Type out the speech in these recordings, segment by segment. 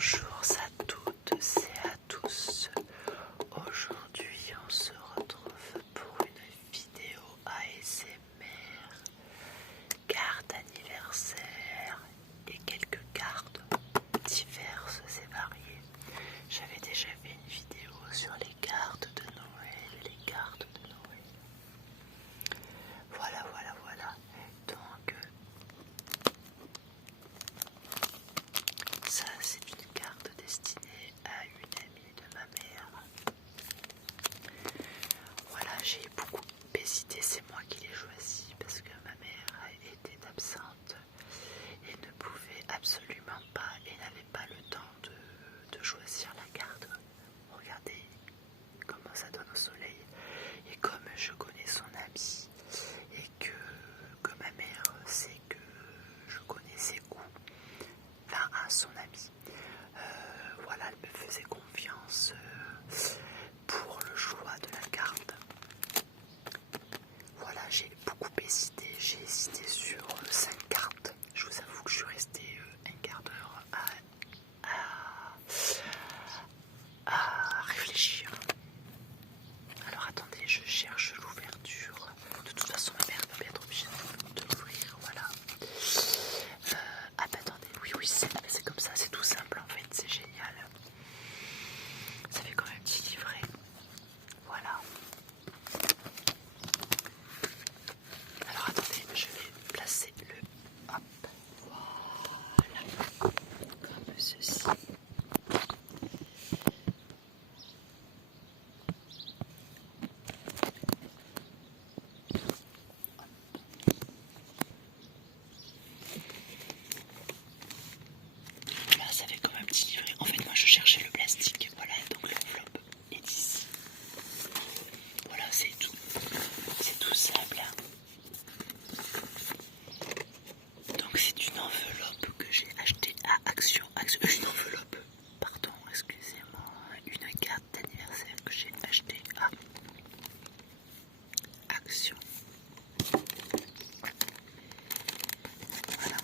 Bonjour à toutes et à tous. Aujourd'hui, on se retrouve pour une vidéo ASMR, cartes anniversaire et quelques cartes diverses et variées. J'avais déjà fait une vidéo sur les cartes de Noël, Voilà. Donc, ça, c'est une carte destinée à une amie de ma mère. Voilà, j'ai beaucoup hésité, c'est moi qui l'ai choisi parce que ma mère était absente et ne pouvait absolument pas et n'avait pas le temps de choisir la carte. Regardez comment ça donne au soleil. Et comme je connais son ami et que ma mère sait que je connais ses goûts, enfin son ami, voilà, elle me faisait confiance pour le choix de la carte. Voilà, j'ai beaucoup hésité, j'ai hésité sur 5 cartes. Je vous avoue que je suis restée un quart d'heure à réfléchir. Alors attendez, je cherche l'ouverture. De toute façon, ma mère va bien être obligée de l'ouvrir. Voilà. Ah bah attendez, oui, c'est comme ça, c'est tout simple en fait, c'est génial. Ça fait comme un petit livret. Voilà. Alors attendez, je vais placer le... Hop. Voilà. Comme ceci. Là, ça fait comme un petit livret. En fait, moi, je cherchais le plastique. Voilà, donc l'enveloppe est ici. Voilà, c'est tout. C'est tout simple. Donc, c'est une enveloppe que j'ai achetée à Action. Une enveloppe, pardon, excusez-moi. Une carte d'anniversaire que j'ai achetée à Action. Voilà.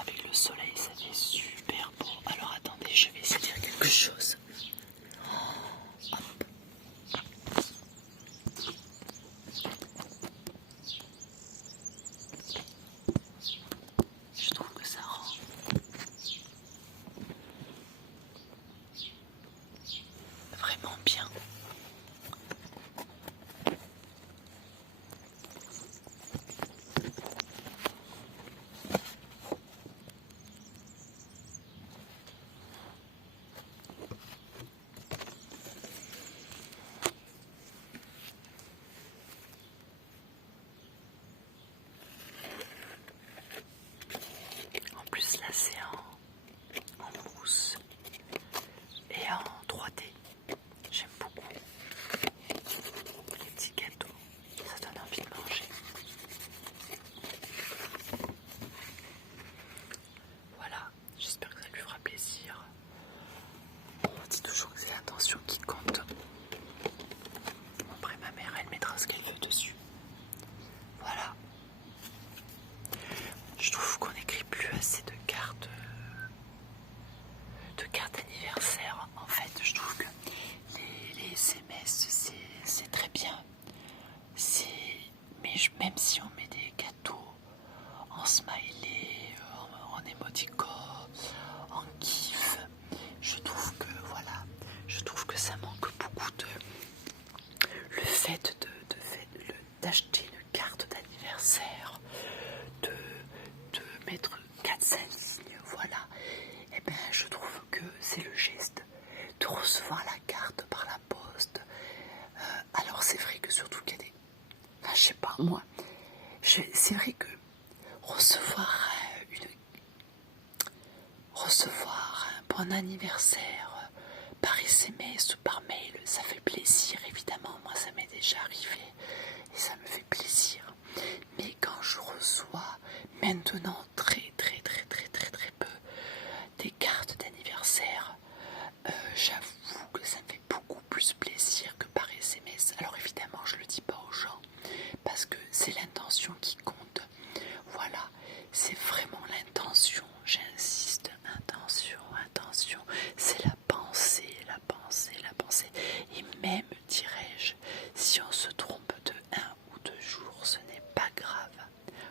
Avec le soleil, ça fait super beau. Alors attendez, je vais essayer de dire quelque chose. Hop. Je trouve que ça rend vraiment bien. En plus là c'est en mousse et en 3D. J'aime beaucoup les petits gâteaux, ça donne envie de manger. Voilà, j'espère que ça lui fera plaisir. On dit toujours que c'est l'intention qui compte. Après ma mère elle mettra ce qu'elle veut dessus. Voilà. Je trouve qu'on n'écrit plus assez de cartes anniversaire. En fait, je trouve que les SMS c'est très bien. Mais même si on met des gâteaux en smiley, en émoticon, en gif, je trouve que ça manque beaucoup de le fait d'acheter une carte d'anniversaire, de mettre 4-5 lignes, voilà. Et bien je trouve que c'est le geste de recevoir la carte par la poste. Alors c'est vrai que surtout qu'il y a des... Enfin, je sais pas, moi, c'est vrai que recevoir un bon anniversaire par SMS ou par mail, ça fait plaisir. déjà arrivé et ça me fait plaisir. Mais quand je reçois maintenant très peu des cartes d'anniversaire, j'avoue que ça me fait beaucoup plus plaisir que par SMS. Alors évidemment je le dis pas aux gens parce que c'est l'intention qui compte. Voilà, c'est vraiment l'intention, j'insiste, intention, c'est la pensée. Et même, dirais-je, si on se trompe de 1 ou 2 jours, ce n'est pas grave.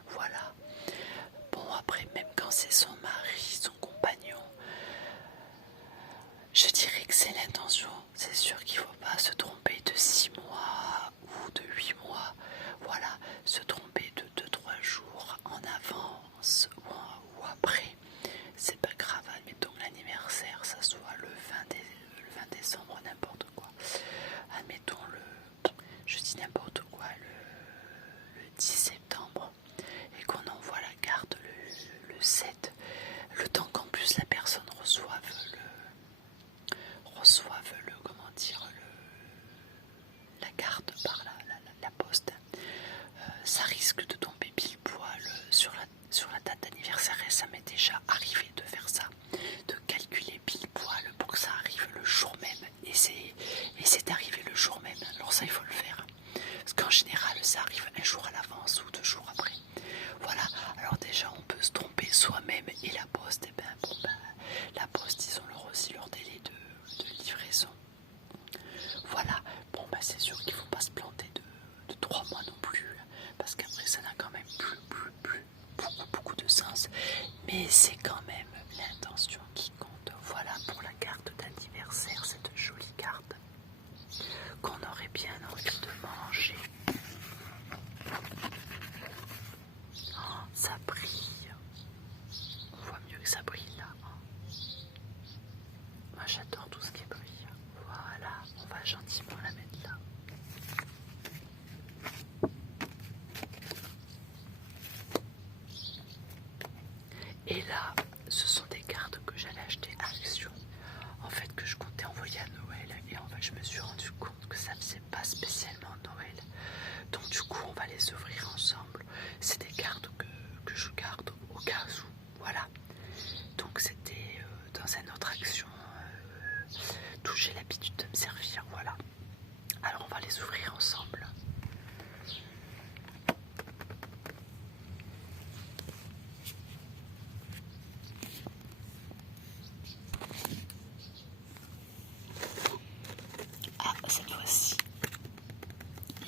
Voilà. Bon, après, même quand c'est son mari, son compagnon, je dirais que c'est l'intention. C'est sûr qu'il ne faut pas se tromper de 6 mois ou de 8 mois. Voilà, se tromper de 2-3 jours en avance ou après, c'est pas grave. Admettons que l'anniversaire, ça soit le 20 décembre, n'importe quoi. Admettons je dis n'importe quoi, le 10 septembre, et qu'on envoie la carte le 7, le temps qu'en plus la personne reçoive comment dire, la carte par la poste, ça risque de tomber pile poil sur la date d'anniversaire. Et ça m'est déjà arrivé de faire ça, de calculer pile poil pour que ça arrive le jour même, et c'est arrivé le jour même. Alors ça, il faut le faire, parce qu'en général ça arrive 1 jour à l'avance ou 2 jours après. Voilà, alors déjà on peut se tromper soi-même, et la poste, et la poste, ils ont aussi leur délai de livraison. Voilà, c'est sûr qu'il ne faut pas se planter de 3 mois non plus, parce qu'après ça n'a quand même plus beaucoup de sens, mais c'est quand même l'intention qui compte. Voilà pour la carte d'anniversaire, cette jolie carte qu'on aurait bien envie de manger. Oh, ça brille, on voit mieux que ça brille là. Moi j'adore tout ce qui brille. Voilà, on va gentiment la mettre là. Et là, ce sont des cartes que j'allais acheter à Action, en fait, que je comptais envoyer à Noël. Et en fait, je me suis rendu compte que ça ne faisait pas spécialement Noël. Donc du coup, on va les ouvrir ensemble. C'est des cartes que je garde au cas où. Voilà. Donc c'était dans une autre Action d'où j'ai l'habitude de me servir. Voilà. Alors on va les ouvrir ensemble. Ah, cette fois-ci,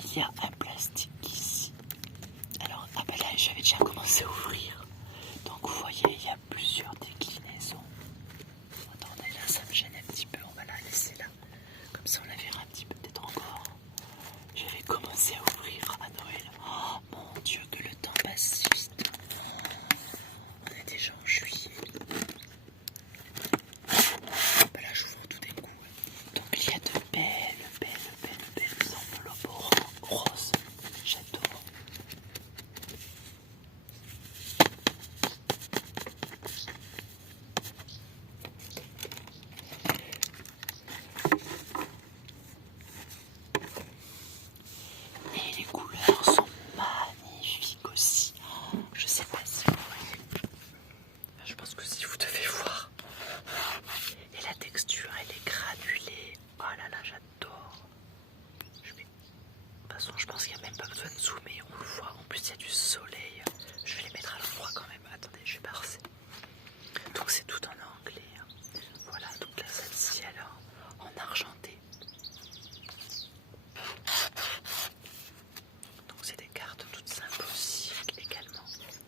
il y a un plastique ici. Alors, là, j'avais déjà commencé à ouvrir. Donc vous voyez, il y a plusieurs déclinaisons. Attendez, là, ça me gêne un petit peu. On va la laisser là. Comme ça, on la verra un petit peu peut-être encore. Je vais commencer à ouvrir à Noël. Oh mon Dieu, que le temps passe vite. On est déjà en juillet. Là, j'ouvre tout d'un coup. Donc, il y a de belles enveloppes roses. J'adore. Et les couleurs sont magnifiques aussi. Je sais pas si vous voyez. Je pense que si vous devez voir. Et la texture, elle est granulée. Oh là là, j'adore. De toute façon, je pense qu'il n'y a même pas besoin de zoomer. On le voit. En plus, il y a du soleil. Je vais les mettre à l'endroit quand même. Attendez, je vais barcer. Donc, c'est tout en anglais. Voilà, donc là, celle-ci, alors, en argenté. Donc, c'est des cartes toutes simples aussi, également.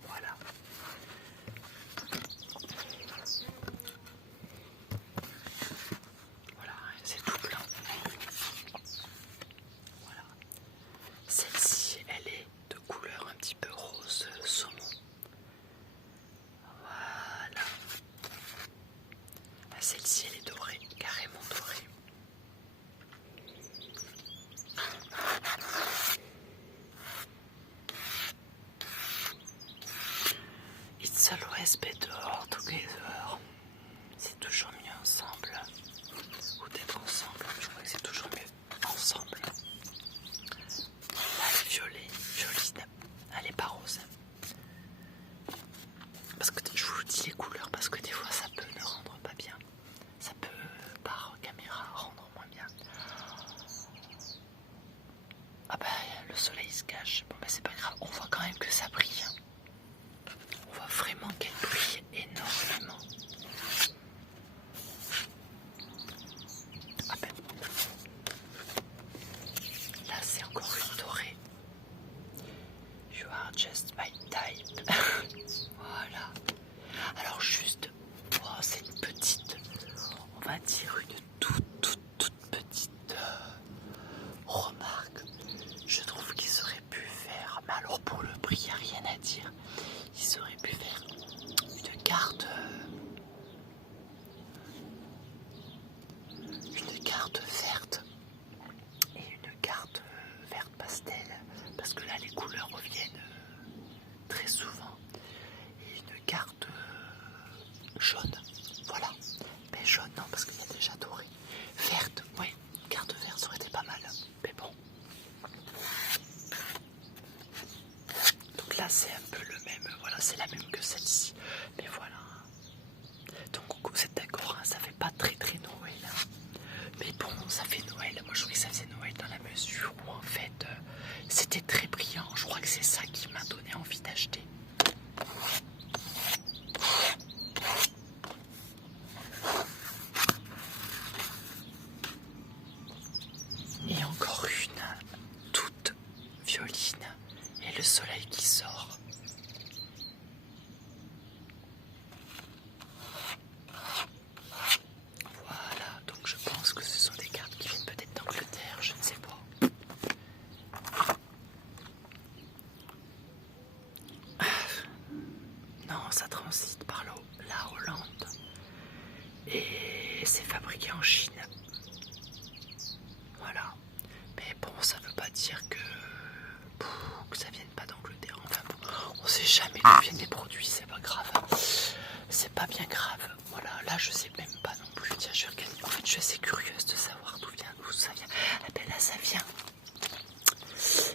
Voilà. Voilà, c'est tout blanc. Voilà. Celle-ci, elle est de couleur un petit peu rose saumon. Voilà. Celle-ci, elle est dorée, carrément dorée. It's always better together. C'est toujours mieux ensemble. Ou d'être ensemble. Je crois que c'est toujours mieux ensemble. cache. Bon bah c'est pas grave, on voit quand même que ça brille. On voit vraiment qu'elle brille énormément. Ah ben. Là c'est encore une dorée. You are just my type. Voilà. Alors juste, oh, c'est une petite, on va dire une toute petite remarque. Je trouve qu'ils auraient pu faire, mais alors pour le prix, il n'y a rien à dire. Ils auraient pu faire une carte verte et une carte verte pastel, parce que là les couleurs reviennent très souvent, et une carte jaune, voilà, mais jaune non parce qu'il y a déjà doré, verte, ouais, carte verte ça aurait été pas mal, mais bon. Donc là c'est un peu le même, voilà, c'est la même que celle-ci, mais voilà. Donc vous êtes d'accord, hein, ça fait pas très Noël, hein. Mais bon, ça fait Noël. Moi je trouvais que ça faisait Noël dans la mesure où en fait c'était très brillant. Je crois que c'est ça qui m'a donné envie d'acheter. Et encore une toute violine et le soleil qui sort. Voilà, donc je pense que ce sont des cartes qui viennent peut-être d'Angleterre, je ne sais pas. Non, ça transite par la Hollande et c'est fabriqué en Chine. Voilà, mais bon, ça veut pas dire que ça vienne pas d'Angleterre. Enfin bon, on sait jamais d'où viennent les produits, c'est pas grave. C'est pas bien grave. Voilà, là je sais même pas non plus. Tiens, je vais regarder. En fait, je suis assez curieuse de savoir d'où ça vient. Ah ben là, ça vient.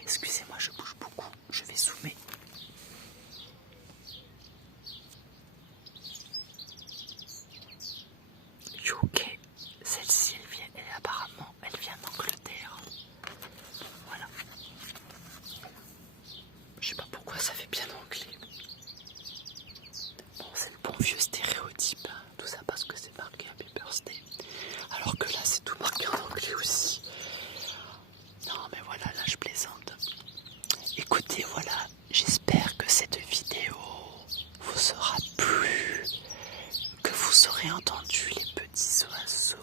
Excusez-moi, je bouge beaucoup. Je vais zoomer. UK. Celle-ci, apparemment, elle vient d'Angleterre. Voilà. Je sais pas pourquoi ça fait bien anglais. Bon, c'est le bon vieux stéréotype, hein. Tout ça parce que c'est marqué Happy Birthday. Alors que là, c'est tout marqué en anglais aussi. Non, mais voilà, là, je plaisante. Écoutez, voilà, j'espère que cette vidéo vous aura plu, que vous aurez entendu les petits oiseaux